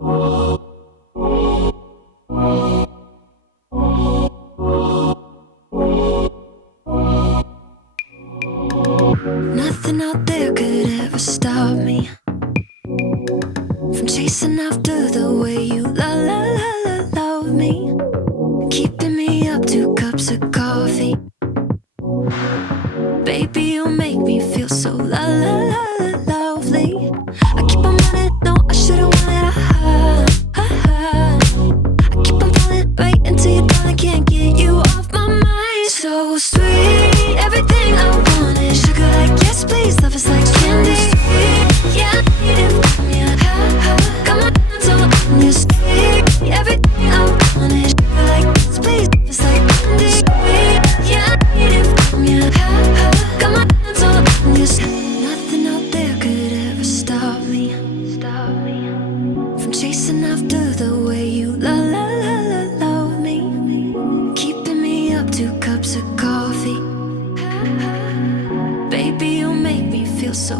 Nothing out there could ever stop me from chasing after the way you love me, keeping me up 2 cups of coffee. Baby, you make me feel so lovely. I keep on running, no, I should've wanted I keep on falling right into your thought, I can't get you off my mind. So sweet, everything I want is sugar like yes please, love is like candy. Yeah, I need it from you. Got my hands all on you. Sweet, everything I want is sugar like yes please, love is like candy. Yeah, I need it from you. Got my hands all on you. Nothing out there could ever stop me from chasing after the way you love me, keeping me up 2 cups of coffee. Baby, you make me feel so